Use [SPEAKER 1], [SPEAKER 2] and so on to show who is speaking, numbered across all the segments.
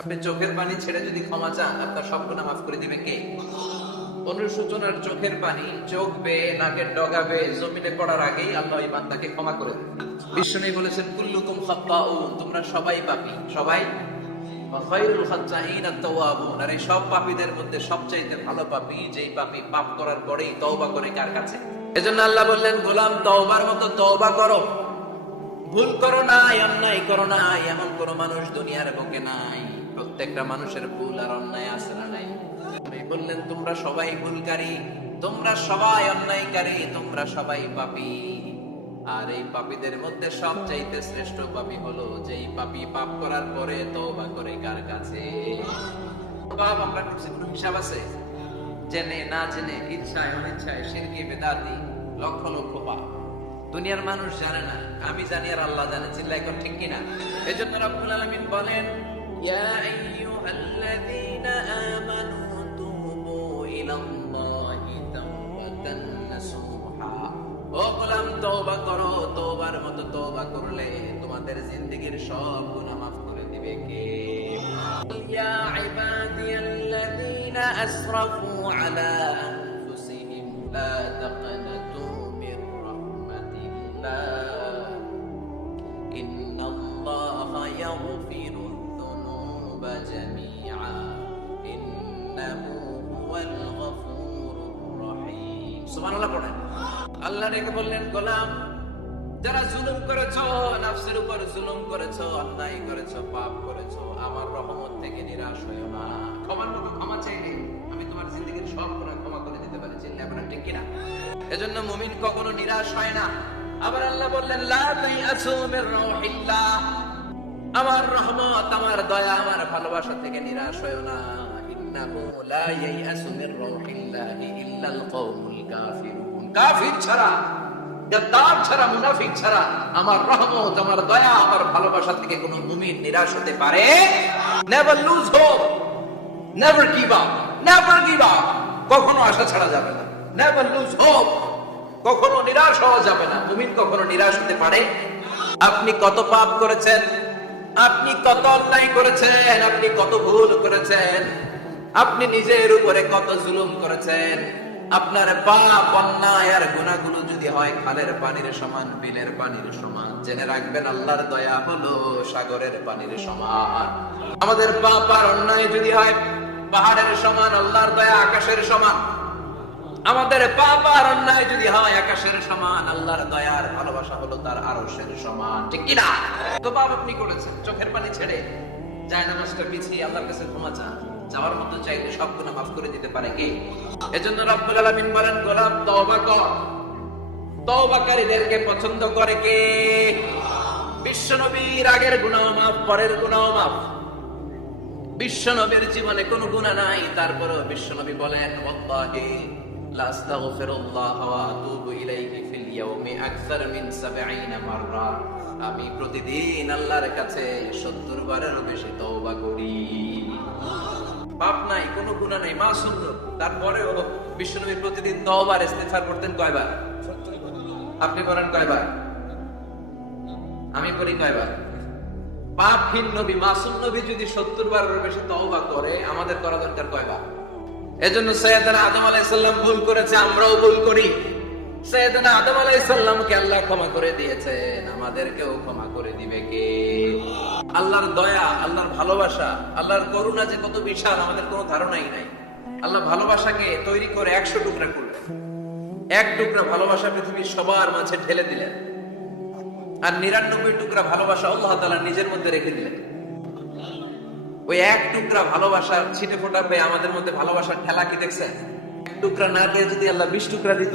[SPEAKER 1] আপনি চোখের পানি ছেড়ে যদি ক্ষমা চান, আপনার সব গুণা মাফ করে দিবে কে? অনুশোচনার চোখের পানি চোখ বেয়ে নাকের ডগা বেয়ে জমিনে পড়ার আগেই আল্লাহ বান্দাকে ক্ষমা করে দেন বিশ্বনী বলেছেন, কুল্লুকুম খাত্তাউন তোমরা সবাই পাপী। সবাই? আর এই সব পাপীদের মধ্যে সবচাইতে ভালো পাপী, যেই পাপী পাপ করার পরেই তওবা করে কার কাছে? এজন্য আল্লাহ বললেন, গোলাম, তওবার মতো তওবা করো। ভুল করো নাই, অন্যায় করো নাই, এমন কোন মানুষ দুনিয়ার বুকে নাই। প্রত্যেকটা মানুষের ভুল আর অন্যায় আছে না নাই? বললেন, তোমরা সবাই ভুলকারী, তোমরা সবাই অন্যায়কারী, তোমরা সবাই পাপী। আর এই পাপীদের মধ্যে সবচাইতে শ্রেষ্ঠ পাপী হলো যেই পাপী পাপ করার পরে তওবা করে কার কাছে? পাপ আমরা করছি কোনো হিসাব আছে? জেনে না জেনে ইচ্ছায় অনিচ্ছায় শিরকি বেদাতি, লক্ষ লক্ষ পাপ। দুনিয়ার মানুষ জানে না। আমি জানি আর আল্লাহ জানে চিল্লাই কর, ঠিক কিনা? এই জন্য রাব্বুল আলামিন বলেন ইয়া আইয়ুহাল্লাযীনা আমানু তুবু ইলাল্লাহি তাওবাতান নাসুহা ও গোলাম তওবা করো তওবার মতো তওবা করলে তোমাদের জিন্দেগীর সব গুনাহ মাফ করে দিবে কে ইয়া ইবাদিয়াল্লাযীনা আসরাফু আলা আনফুসিহিম লা আল্লাহ রেখে বললেন, গোলাম, যারা জুলুম করেছ, নাফসের উপর জুলুম করেছ, অন্যায় করেছ, পাপ করেছ, আমার রহমত থেকে নিরাশ হইও না। ক্ষমার মতো ক্ষমা চাইলে আমি তোমার জিন্দগির সব গুনাহ ক্ষমা করে দিতে পারি, চিল্লা আপনার ঠিক কিনা? এজন্য মুমিন কখনো নিরাশ হয় না। আবার আল্লাহ বললেন, লা তাইআসু মির রাহিল্লাহ, আমার রহমত, আমার দয়া, আমার ভালোবাসা থেকে নিরাশ হইও না। ইন্নাহু লা ইয়াইআসু মির রাহিল্লাহি ইল্লাল কওমুল কাফিরুন। কাফির ছাড়া ছাড়া, মুনাফিক ছাড়া আমার আমার দয়া, আমার ভালোবাসা থেকে কোনো নিরাশ হতে পারে? নেভার কখনো আশা ছাড়া যাবে না। কখনো নিরাশ হওয়া যাবে না। কখনো নিরাশ হতে পারে? আপনি কত পাপ করেছেন? আপনি কত অন্যায় করেছেন? আপনি কত ভুল করেছেন? আপনি নিজের উপরে কত জুলুম করেছেন? আপনার পাপ অন্যায় আর গুণাগুলো যদি হয়, খালের পানির সমান, বিলের পানির সমান। জেনে রাখবেন, আল্লাহর দয়া হলো সাগরের পানির সমান। আমাদের পাপ আর অন্যায় যদি হয়, পাহাড়ের সমান, আল্লাহর দয়া আকাশের সমান। আমাদের পাপ আর অন্যায় যদি হয়, আকাশের সমান, আল্লাহর দয়ার ভালোবাসা হলো তার আরশের সমান। ঠিক কিনা? তো পাপ আপনি করেছেন, চোখের পানি ছেড়ে যায় নামাজটা পিছিয়ে আল্লাহর কাছে ক্ষমা চান। যাওয়ার মতো চাইলে সব মাফ করে দিতে পারে কে? এজন্য রব্বুল আলামিন বলেন, গোলাম তওবা কর। তওবাকারীদেরকে পছন্দ করে কে? বিশ্বনবীর আগের গুনাহ মাফ পরের গুনাহ মাফ বিশ্বনবীর জীবনে কোনো গুনাহ নাই, তারপরেও বিশ্বনবী বলেন, ওয়াল্লাহি লা ওয়া আতুবু ইলাইহি ফিল ইয়াউমি আকসার 70 মাররা। আমি প্রতিদিন আল্লাহর কাছে 70 বারেরও বেশি তওবা করি। পাপ নাই, কোনো গুনাহ নাই মাসুম লোক তারপরেও বিশ্বনবী প্রতিদিন তওবার ইস্তিগফার করতেন কয়বার? আপনি করেন কয়বার? আমি করি কয়বার? পাপহীন নবী মাসুম নবী যদি সত্তর বারের বেশি তওবা করে, আমাদের করা দরকার কয়বার? এজন্য সৈয়দনা আদম আলাইহিসসালাম ভুল করেছে, আমরাও ভুল করি। আদম আল্লাহ ক্ষমা করে দিয়েছেন। আমাদেরকেও ক্ষমা করে দিবে কে? আল্লাহর দয়া, আল্লাহর ভালোবাসা, আল্লাহর করুণা যে কত বিশাল, আমাদের কোনো ধারণাই নাই। আল্লাহ ভালোবাসাকে তৈরি করে একশো টুকরা করলেন। এক টুকরা ভালোবাসা পৃথিবীর সবার মাঝে ঢেলে দিলেন। আর নিরানব্বই টুকরা ভালোবাসা আল্লাহ তালা নিজের মধ্যে রেখে দিলেন। ওই এক টুকরা ভালোবাসা ছিটে ফোটা পেয়ে আমাদের মধ্যে ভালোবাসার ঠেলা কি দেখছেন? এক টুকরা না পেয়ে যদি আল্লাহ বিশ টুকরা দিত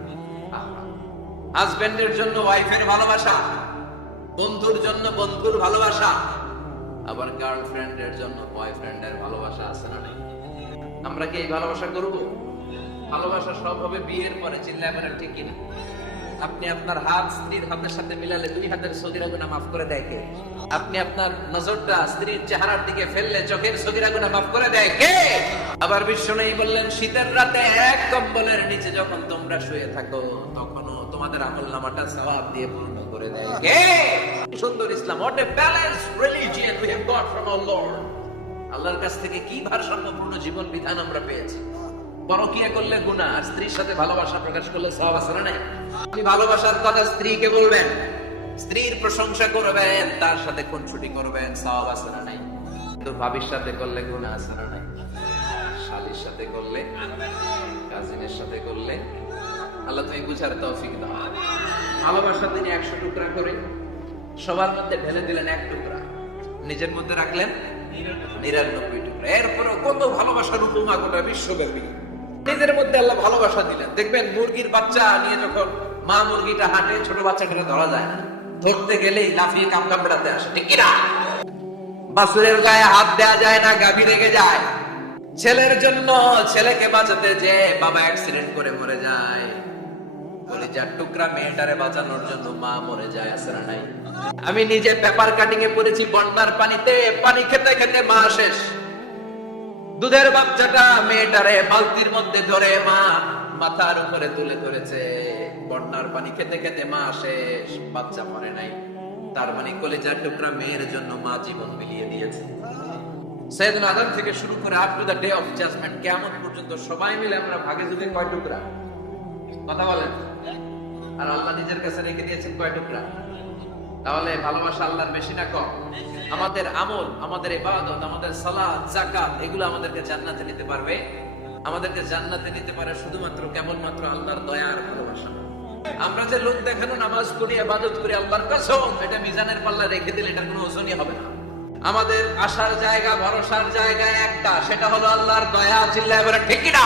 [SPEAKER 1] হাজবেন্ডের জন্য ওয়াইফের ভালোবাসা, বন্ধুর জন্য বন্ধুর ভালোবাসা, আবার গার্লফ্রেন্ডের জন্য বয়ফ্রেন্ডের ভালোবাসা আছে না নাই? আমরা কি এই ভালোবাসা করব? ভালোবাসা সব হবে বিয়ের পরে চিল্লায় বলেন ঠিক কিনা? আপনি আপনার হাত স্ত্রীর হাতের সাথে মিলালে দুই হাতের সগিরা গুণা মাফ করে দেয় কে? আপনি আপনার নজরটা স্ত্রীর চেহারার দিকে ফেললে চোখের সগিরা গুণা মাফ করে দেয় কে? আবার বিশ্ব নেই বললেন, শীতের রাতে এক কম্বলের নিচে যখন তোমরা শুয়ে থাকো তখনও তোমাদের আমল নামাটা সওয়াব দিয়ে পূর্ণ করে দেয়। কে? সুন্দর ইসলাম। আল্লাহর কাছ থেকে কি ভারসাম্যপূর্ণ জীবন বিধান আমরা পেয়েছি? পরকিয়া করলে আর স্ত্রীর সাথে ভালোবাসা প্রকাশ করলে আছে না আপনি ভালোবাসার কথা স্ত্রীকে বলবেন, স্ত্রীর প্রশংসা করবেন, তার সাথে খুনছুটি করবেন, সওয়াব আছে না কিন্তু ভাবির সাথে করলে গুনাহ আছে না সাথে করলে, কাজিনের সাথে করলে আল্লাহ তুমি বুঝার তৌফিক দাও। ভালোবাসা তিনি একশো টুকরা করে, সবার মধ্যে ঢেলে দিলেন এক টুকরা। নিজের মধ্যে রাখলেন নিরানব্বই টুকরা। এরপরে কত ভালোবাসার উপমা গোটা বিশ্বব্যাপী। নিজের মধ্যে আল্লাহ ভালোবাসা দিলেন। দেখবেন মুরগির বাচ্চা নিয়ে যখন মা মুরগিটা হাঁটে, ছোট বাচ্চাটা ধরা যায় না। ধরতে গেলেই লাফিয়ে কাম কাম বেড়াতে আসে। ঠিক কিনা? বাসুরের গায়ে হাত দেয়া যায় না, গাভী রেগে যায়। ছেলের জন্য ছেলেকে বাঁচাতে যে বাবা অ্যাক্সিডেন্ট করে মরে যায়। টুকরা মেয়েটারে বাঁচানোর জন্য মা মরে যায় না নাই? আমি নিজে পেপার কাটিং এ পড়েছি, বন্যার পানিতে, পানি খেতে খেতে মা শেষ। দুধের বাচ্চাটা মেয়েটারে বালতির মধ্যে ধরে মা মাথার উপরে তুলে ধরেছে। বন্যার পানি খেতে খেতে মা শেষ, বাচ্চা মরে নাই। তার মানে কলেজার টুকরা মেয়ের জন্য মা জীবন মিলিয়ে দিয়েছে। সেদিন আদাম থেকে শুরু করে up to the day of judgement কেমন পর্যন্ত সবাই মিলে আমরা ভাগে যুগে কয় টুকরা? কথা বলেন। আর আল্লাহ নিজের কাছে রেখে দিয়েছেন কয় টুকরা? তাহলে ভালোবাসা আল্লাহর বেশি না কম? আমাদের আমল, আমাদের ইবাদত, আমাদের সালাত, যাকাত, এগুলো আমাদেরকে জান্নাতে নিতে পারবে। আমাদেরকে জান্নাতে নিতে পারে শুধুমাত্র, কেবলমাত্র আল্লাহর দয়া আর ভালোবাসা। আমরা যে লোক দেখানো, নামাজ পড়ি, ইবাদত করি আল্লাহর কসম, এটা মিজানের পাল্লা রেখে দিলে এটা কোনো ওজনই হবে না। আমাদের আসার জায়গা, ভরসার জায়গা একটা, সেটা হলো আল্লাহর দয়া, চিল্লায় বলে, ঠিক না?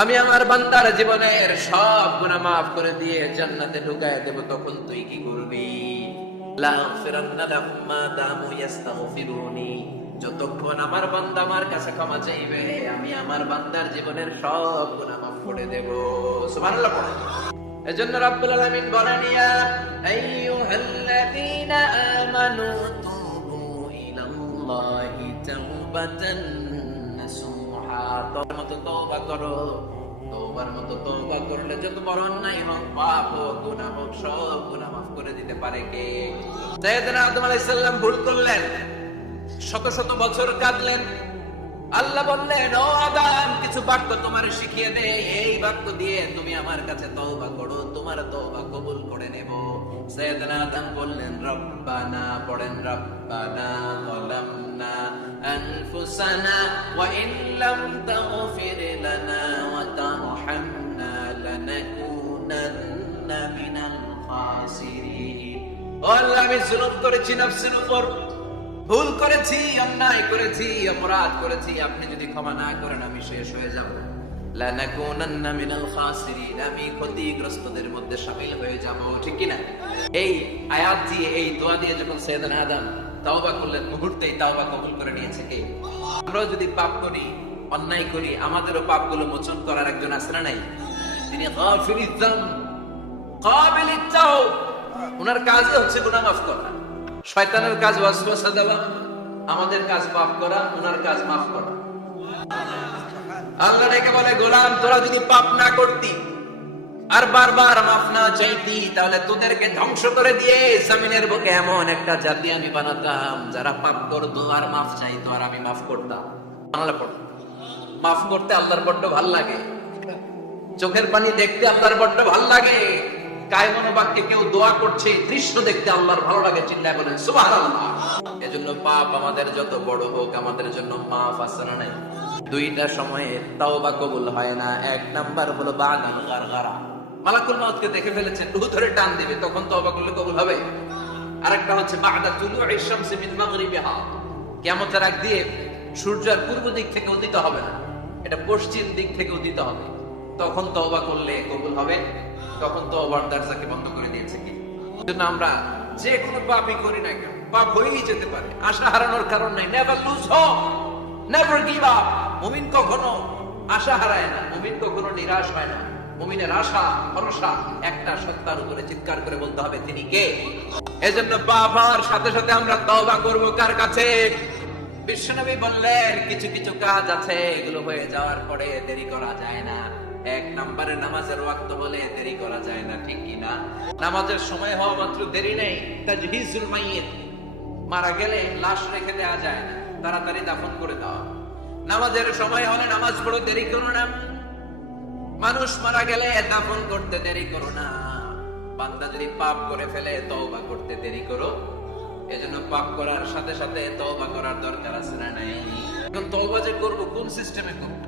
[SPEAKER 1] আমি আমার বান্দার জীবনের সব গুনাহ মাফ করে দিয়ে জান্নাতে ঢুকায় দেব, তখন তুই কি করবি? যতক্ষণ আমার বান্দা আমার কাছে ক্ষমা চাইবে, আমি আমার বান্দার জীবনের সব গুনাহ মাফ করে দেব। এজন্য রাব্বুল বলেন, ইয়া আমানু তুবু ইলাল্লাহি তাওবাতান। তোর মতো করো। মতো করলে অন্যায় হোক, পাপ হোক হোক, সব মাফ করে দিতে পারে কে? আদম আলাইহিস সালাম ভুল করলেন। শত শত বছর কাঁদলেন। আল্লাহ বললেন, ও আদাম, কিছু বাক্য তোমার শিখিয়ে দে। এই বাক্য দিয়ে তুমি আমার কাছে তওবা করো, তোমার তওবা কবুল করে নেব। সাইয়েদনা আদম বললেন রব্বানা পড়েন রব্বানা আল্লাহ আমি জুলুম করেছি নফসের উপর। ভুল করেছি, অন্যায় করেছি, অপরাধ করেছি, আপনি যদি ক্ষমা না করেন আমি শেষ হয়ে যাব। আমি ক্ষতিগ্রস্তদের মধ্যে শামিল যাব, ঠিক কি এই আয়াত দিয়ে, এই দোয়া দিয়ে যখন সাইয়েদনা আদম তাওবা করলেন, মুহূর্তেই তাওবা কবুল করে নিয়েছে কে? আমরা যদি পাপ আমাদেরও পাপগুলো মোচন করার একজন না নাই? তিনি ওনার কাজই হচ্ছে গুনাহ মাফ করা। শয়তানের কাজ ওয়াসওয়াসা দেওয়া, আমাদের কাজ মাফ করা, ওনার কাজ মাফ করা। আল্লাহ ডেকে বলে, গোলাম, তোরা যদি পাপ না করতি আর বারবার মাফ না চাইতি, তাহলে তোদেরকে ধ্বংস করে দিয়ে বুকে এমন একটা জাতি আমি বানাতাম, যারা পাপ করতো আর মাফ চাইতো আর আমি মাফ করতাম। বাংলা মাফ করতে আল্লাহর বড্ড ভালো লাগে। চোখের পানি দেখতে আল্লাহর বড্ড ভালো লাগে। কায় মনোবাক্যে কেউ দোয়া করছে, দৃশ্য দেখতে আল্লাহর ভালো লাগে, চিল্লায় বলেন, সুবহানাল্লাহ। এজন্য পাপ আমাদের যত বড় হোক, আমাদের জন্য মাফ আছে না দুইটা সময়ে তাওবা কবুল হয় না। এক নাম্বার হলো বাগান গারগারা। মালাকুল মাউতকে দেখে ফেলেছেন রুহ ধরে টান দিবে, তখন তওবা করলে কবুল হবে। আরেকটা হচ্ছে শামসি মিন মাগরিবিহা। কিয়ামতের আগ দিয়ে পূর্ব দিক থেকে উদিত হবে না। এটা পশ্চিম দিক থেকে উদিত হবে। তখন তওবা করলে কবুল হবে। তখন তওবার দরজাকে বন্ধ করে দিয়েছে কি? আমরা যে কোনো পাপই করি না কেন। পাপ হয়েই যেতে পারে। আশা হারানোর কারণ নাই। Never lose hope never give up মুমিন কখনো আশা হারায় না, মুমিন কখনো নিরাশ হয় না। মুমিনের আশা, ভরসা একটা সত্তার উপরে চিৎকার করে বলতে হবে, তিনি কে? এজন্য বাবার সাথে সাথে আমরা তওবা করব কার কাছে? বিশ্বনবী বললেন, কিছু কিছু কাজ আছে, এগুলো হয়ে যাওয়ার পরে দেরি করা যায় না। এক নম্বরে নামাজের ওয়াক্ত বলে দেরি করা যায় না, ঠিক কি না? নামাজের সময় হওয়া মাত্র দেরি নেই। তাজহিজুল মাইয়িত। মারা গেলে লাশ রেখে দেওয়া যায় না। তাড়াতাড়ি দাফন করে দেওয়া নামাজের সময় হলে নামাজ পড়ো, দেরি করো না। মানুষ মারা গেলে দাফন করতে দেরি করো না। বান্দা যদি পাপ করে ফেলে, তওবা করতে দেরি করো। এজন্য পাপ করার সাথে সাথে তওবা করার দরকার আছে না নাই? এখন তওবা যে করব, কোন সিস্টেমে করব?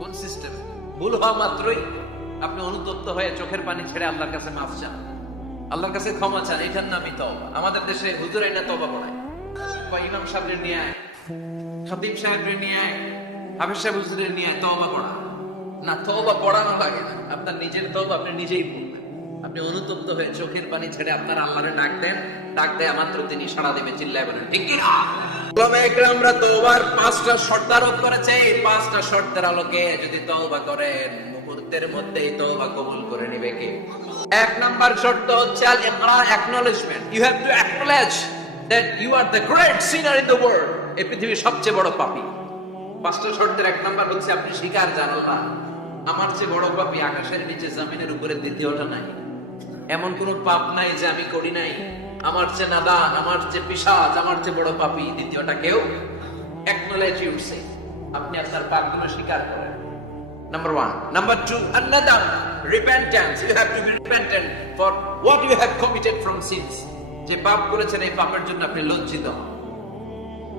[SPEAKER 1] কোন সিস্টেমে ভুল হওয়া মাত্রই আপনি অনুতপ্ত হয়ে চোখের পানি ছেড়ে আল্লাহর কাছে মাফ চান। আল্লাহর কাছে ক্ষমা চান, এটার নামই তওবা। আমাদের দেশে হুজুরাই না তওবা পড়ায় বা ইমাম সাহেবের নিয়ে আয়। খতিব সাহেবের নিয়ে হাফিজ সাহেব হুজুরের নিয়ে তওবা পড়া। না, তওবা পড়ানো লাগে না, আপনার নিজের তওবা আপনি নিজেই পড়বেন। আপনি অনুতপ্ত হয়ে চোখের পানি ছেড়ে আপনার আল্লাহরে ডাক দেন, ডাক দেয়া মাত্র তিনি সাড়া দেবে, চিল্লায় বলেন, ঠিক কি ওলামা তওবার পাঁচটা শর্ত আরোপ করেছে, এই পাঁচটা শর্তের আলোকে যদি তওবা করেন, মুহূর্তের মধ্যেই তওবা কবুল করে নিবে কে? এক নাম্বার শর্ত হচ্ছে আল ইকরার acknowledgement you have to acknowledge that you are the great sinner in the world এই পৃথিবীর সবচেয়ে বড় পাপী। পাঁচটা শর্তের এক নাম্বার হচ্ছে, আপনি স্বীকার জানাল না আমার চেয়ে বড় পাপি আকাশের নিচে, জমিনের উপরে, দ্বিতীয়টা নাই। এমন কোন পাপ নাই যে আমি করি নাই। আমার চেয়ে নাদান, আমার চেয়ে পিসাজ, আমার চেয়ে বড় পাপি, দ্বিতীয়টা কেউ? সে আপনি আপনার পাপগুলো স্বীকার করেন। Number one number two another repentance. You have to be repentant for what you have committed from sins যে পাপ করেছেন, এই পাপের জন্য আপনি লজ্জিত হন।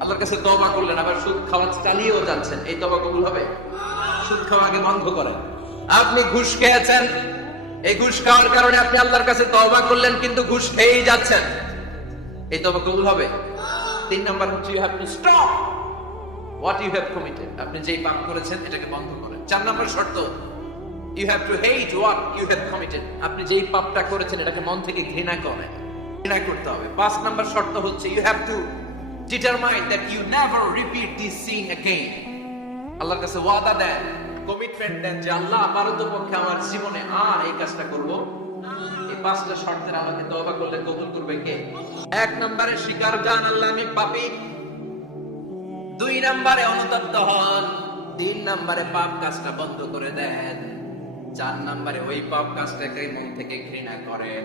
[SPEAKER 1] আল্লাহর কাছে তবা করলেন, আবার সুদ খাওয়া চালিয়েও যাচ্ছেন। এই তবা কবুল হবে? সুদ খাওয়া আগে বন্ধ করেন। আপনি ঘুষ খেয়েছেন। এই ঘুষ খাওয়ার কারণে আপনি আল্লাহর কাছে তবা করলেন, কিন্তু ঘুষ খেয়েই যাচ্ছেন। এই তবা কবুল হবে? তিন নাম্বার হচ্ছে you have to stop what you have committed আপনি যেই পাপ করেছেন, এটাকে বন্ধ করেন। চার নম্বর শর্ত you have to hate what you have committed আপনি যেই পাপটা করেছেন, এটাকে মন থেকে ঘৃণা করেন। ঘৃণা করতে হবে। পাঁচ নাম্বার শর্ত হচ্ছে you have to determine that you never repeat this sin again আল্লাহর কাছে ওয়াদা দেন কমিটমেন্ট দেন যে আল্লাহ পক্ষে আমার জীবনে আর এই কাজটা করব। এই পাঁচটা শর্তের আমাকে তওবা করলে কবুল করবে কে? এক নম্বরে স্বীকার জান আল্লাহ আমি পাপী। দুই নম্বরে অনুতপ্ত হন। তিন নম্বরে পাপ কাজটা বন্ধ করে দেন। চার নম্বরে ওই পাপ কাজটাকে মন থেকে ঘৃণা করেন।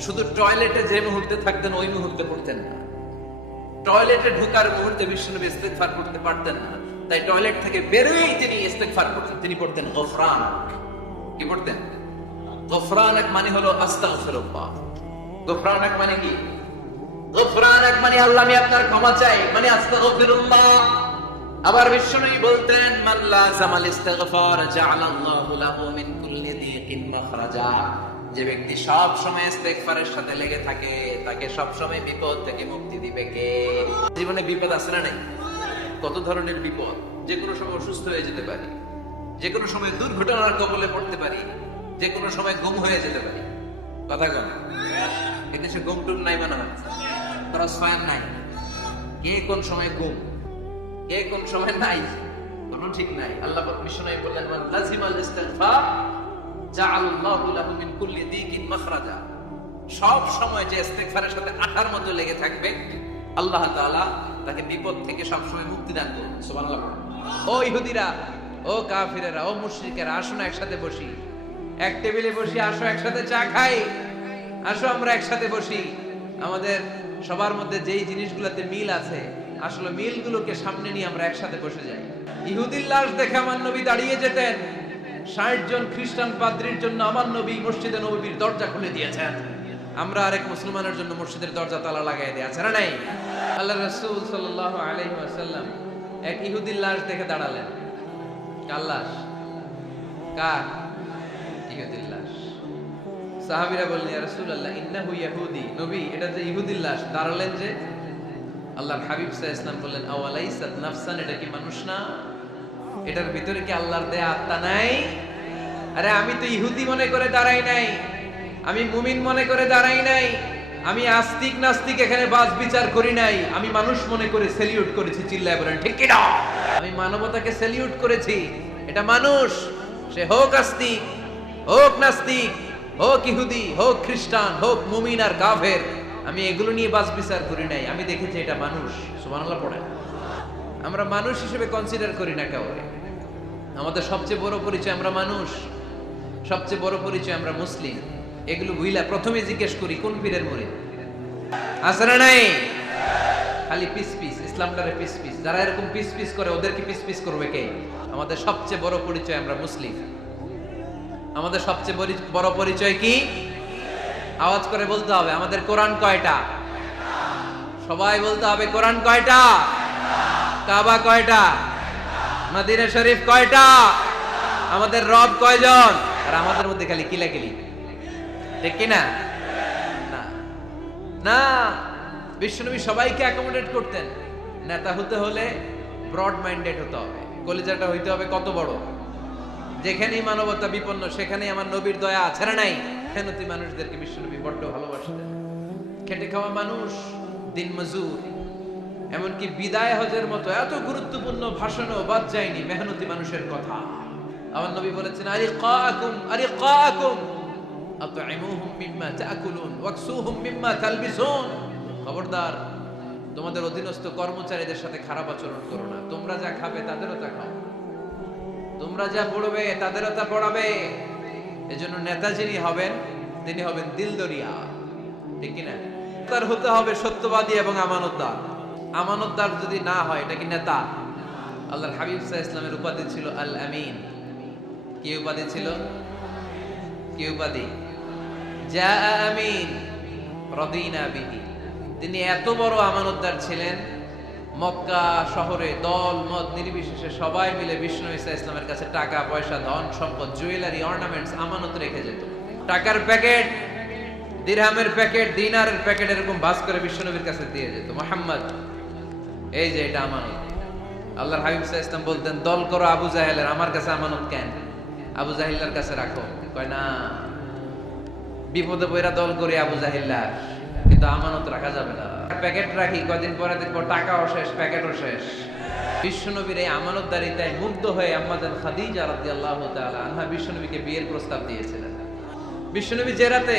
[SPEAKER 1] শুধু টয়লেটে যে মুহূর্তে থাকতেন, ওই মুহূর্তে পড়তেন না। টয়লেটে ঢোকার মুহূর্তে বিশ্বনবী ইস্তেগফার করতে পারতেন না। তাই টয়লেট থেকে বেরোই তিনি ইস্তেগফার করতেন। তিনি পড়তেন গফরান। কি পড়তেন? গফরান এক মানে হলো গফরান এক মানে কি? গফরান এক মানে আল্লাহ, আমি আপনার ক্ষমা চাই। মানে আবার বিশ্বনবী বলতেন মাল্লা জামাল ইস্তেগফার জাআলাল্লাহু লাহু মিন কুল্লি যে ব্যক্তি সব সময় ইস্তেগফারের সাথে লেগে থাকে, তাকে সব সময় বিপদ থেকে মুক্তি দিবে কে? জীবনে বিপদ আসে না নাই? কত ধরনের বিপদ? যে কোনো সময় অসুস্থ হয়ে যেতে পারি। যে কোনো সময় দুর্ঘটনার কবলে পড়তে পারি। যে কোনো সময় গুম হয়ে যেতে পারি। কথা কন। এদেশে গুম টুম নাই মনে ক্রস ফায়ার নাই। কে কোন সময় গুম? কে কোন সময় নাই? কোনো ঠিক নাই। আল্লাহ মিশনাই বললেন লাজিমাল ইস্তিগফার সব সময় যে সাথে আঠার মতো লেগে থাকবে, আল্লাহ তাকে বিপদ থেকে মুক্তি দান করবেন ও ইহুদিরা, ও কাফিরেরা, ও আসো না একসাথে বসি। এক টেবিলে বসি, আসো একসাথে চা খাই। আসো আমরা একসাথে বসি। আমাদের সবার মধ্যে যেই জিনিসগুলোতে মিল আছে, আসলে মিলগুলোকে সামনে নিয়ে আমরা একসাথে বসে যাই। ইহুদির লাশ দেখে আমার নবী দাঁড়িয়ে যেতেন। ষাট জন খ্রিস্টান পাদ্রির জন্য আমার নবী মসজিদে নবীর দরজা খুলে দিয়েছেন। আমরা আরেক মুসলমানের জন্য মসজিদের দরজা তালা লাগাই দিয়েছে না নাই? আল্লাহ রসুল সাল্লাহ আলহি আসাল্লাম এক ইহুদির লাশ দেখে দাঁড়ালেন। কার লাশ? কার? লাশ। সাহাবিরা বললেন, ইয়া রাসূলুল্লাহ, ইন্নাহু ইয়াহুদি নবী, এটা যে ইহুদির লাশ, দাঁড়ালেন যে? আল্লাহর হাবিব আলাইহি ইসলাম বললেন, আওয়ালাইসাত নাফসান? এটা কি মানুষ না? এটার ভিতরে কি আল্লাহর দেয়া আত্মা নাই? আরে আমি তো ইহুদি মনে করে দাঁড়াই নাই। আমি মুমিন মনে করে দাঁড়াই নাই। আমি আস্তিক নাস্তিক এখানে বাস বিচার করি নাই। আমি মানুষ মনে করে সেলিউট করেছি, চিল্লায় বলেন, ঠিক কিনা আমি মানবতাকে সেলিউট করেছি। এটা মানুষ। সে হোক আস্তিক, হোক নাস্তিক, হোক ইহুদি, হোক খ্রিস্টান, হোক মুমিন আর কাফের, আমি এগুলো নিয়ে বাস বিচার করি নাই। আমি দেখেছি এটা মানুষ। সুবহানাল্লাহ পড়ে আমরা মানুষ হিসেবে কনসিডার করি না কাউকে। আমাদের সবচেয়ে বড় পরিচয় আমরা মানুষ। সবচেয়ে বড় পরিচয় আমরা মুসলিম। এগুলো বুঝলা প্রথমে জিজ্ঞেস করি, কোন পীরের মরে? আছে নাই? খালি পিস পিস ইসলামটারে পিস পিস। যারা এরকম পিস পিস করে ওদেরকে পিস পিস করবে কে? আমাদের সবচেয়ে বড় পরিচয় আমরা মুসলিম। আমাদের সবচেয়ে বড় পরিচয় কি? আওয়াজ করে বলতে হবে, আমাদের কোরআন কয়টা? সবাই বলতে হবে, কোরআন কয়টা? কাবা কয়টা? মদিনা শরীফ কয়টা? আমাদের রব কয়জন? আর আমাদের মধ্যে খালি কিলাকিলি। ঠিক কি না? না। বিশ্বনবী সবাইকে অ্যাকোমোডেট করতেন। নেতা হতে হলে ব্রড মাইন্ডেড হতে হবে। কলিজাটা হইতে হবে কত বড়? যেখানেই মানবতা বিপন্ন, সেখানেই আমার নবীর দয়া আছে না নাই? মেহনতি মানুষদেরকে বিশ্বনবী বড্ড ভালোবাসতেন। খেটে খাওয়া মানুষ, দিন মজুর। এমনকি বিদায় হজের মতো এত গুরুত্বপূর্ণ ভাষণও বাদ যায়নি মেহনতি মানুষের কথা। আমার নবী বলেছেন আরে কাকুম আরে কাকুম তাদেরও তা খাও। তোমরা যা পড়বে, তাদেরও তা পড়াবে। এজন্য নেতা যিনি হবেন, তিনি হবেন দিলদরিয়া। ঠিক কিনা? তার হতে হবে সত্যবাদী এবং আমানতদার। আমানতদার যদি না হয়, এটা কি নেতা? আল্লাহর হাবিব সাহা ইসলামের উপাধি ছিল আল আমিন কি উপাধি ছিল? কি উপাধি? যা আমিন তিনি এত বড় আমানতদার ছিলেন, মক্কা শহরে দল, মত নির্বিশেষে সবাই মিলে বিষ্ণু ইসা ইসলামের কাছে টাকা, পয়সা, ধন, সম্পদ, জুয়েলারি, অর্নামেন্টস, আমানত রেখে যেত। টাকার প্যাকেট, দিরহামের প্যাকেট, দিনারের প্যাকেট এরকম বাস করে বিশ্বনবীর কাছে দিয়ে যেত। মোহাম্মদ এই যে এটা আমানত। আল্লাহর হাবিব সাহা ইসলাম বলতেন, দল করো আবু জাহেলের, আমার কাছে আমানত কেন? আবু জাহিল্লার কাছে রাখো। কয়, না, বিপদে পয়রা দল করে আবু জাহিল্লার কিন্তু আমানত রাখা যাবে না। প্যাকেট রাখি, কয়দিন পরে দেখব টাকাও শেষ, প্যাকেটও শেষ। বিশ্বনবীর এই আমানতদারিতায় মুগ্ধ হয়ে আম্মাজান খাদিজা রাদিয়াল্লাহু তাআলা আনহা বিশ্বনবীকে বিয়ের প্রস্তাব দিয়েছিলেন। বিশ্বনবী যে রাতে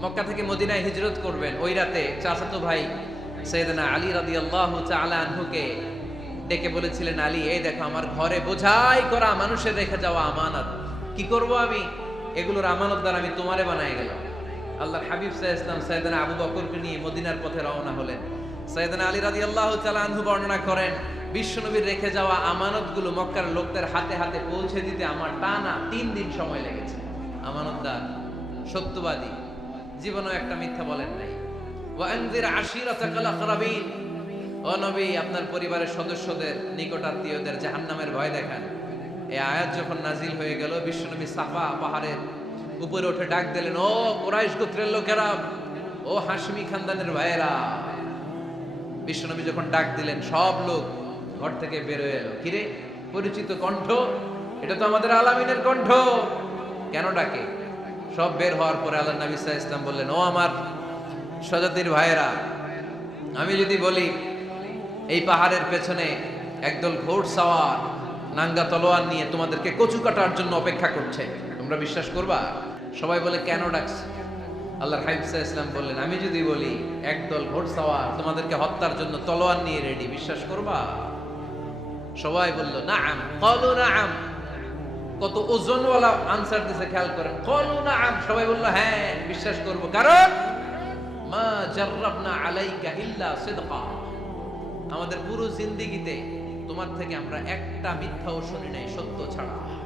[SPEAKER 1] মক্কা থেকে মদিনায় হিজরত করবেন, ওই রাতে চাচাতো ভাই সৈয়দনা আলী রাদিয়াল্লাহু তাআলা আনহুকে ডেকে বলেছিলেন, আলী, এই দেখো, আমার ঘরে বোঝাই করা মানুষের রেখে যাওয়া আমানত। কি করব আমি? এগুলোর আমানত দ্বারা আমি তোমারে বানায় গেলাম। আল্লাহর হাবিব সাহ সৈয়দনা আবু বকরকে নিয়ে মদিনার পথে রওনা হলেন। সৈয়দনা আলী রাদিয়াল্লাহু তাআলা আনহু বর্ণনা করেন বিশ্বনবীর রেখে যাওয়া আমানতগুলো মক্কার লোকদের হাতে হাতে পৌঁছে দিতে আমার টানা তিন দিন সময় লেগেছে। আমানতদার, সত্যবাদী, জীবনেও একটা মিথ্যা বলেন নাই। ওয়ানজির আশিরাতাকাল আকরাবিন ও নবী, আপনার পরিবারের সদস্যদের, নিকটাত্মীয়দের জাহান্নামের ভয় দেখান। এই আয়াত যখন নাজিল হয়ে গেল বিশ্বনবী সাফা পাহাড়ের উপরে উঠে ডাক দিলেন, ও কোরাইশ গোত্রের লোকেরা, ও হাসমি খানদানের ভাইয়েরা। বিশ্বনবী যখন ডাক দিলেন, সব লোক ঘর থেকে বের হয়ে এলো। কিরে, পরিচিত কণ্ঠ? এটা তো আমাদের আলামিনের কণ্ঠ। কেন ডাকে? সব বের হওয়ার পরে আল্লাহ নবী ইসলাম বললেন, ও আমার স্বজাতির ভাইয়েরা, আমি যদি বলি, এই পাহাড়ের পেছনে একদল ঘোড় সাওয়ার নাঙ্গা তলোয়ার নিয়ে তোমাদেরকে কচু কাটার জন্য অপেক্ষা করছে, তোমরা বিশ্বাস করবা? সবাই বলে, কেন ডাকছে? সাল্লাল্লাহু ইসলাম বললেন, আমি যদি বলি, একদল ঘোড় সাওয়ার তোমাদেরকে হত্যার জন্য তলোয়ার নিয়ে রেডি বিশ্বাস করবা? সবাই বলল নাআম না আম কত ওজনওয়ালা আনসার দিছে, খেয়াল করেন, কলো না আম সবাই বলল হ্যাঁ বিশ্বাস করব। কারণ আমাদের পুরো জিন্দিগিতে তোমার থেকে আমরা একটা মিথ্যাও শুনি নাই সত্য ছাড়া।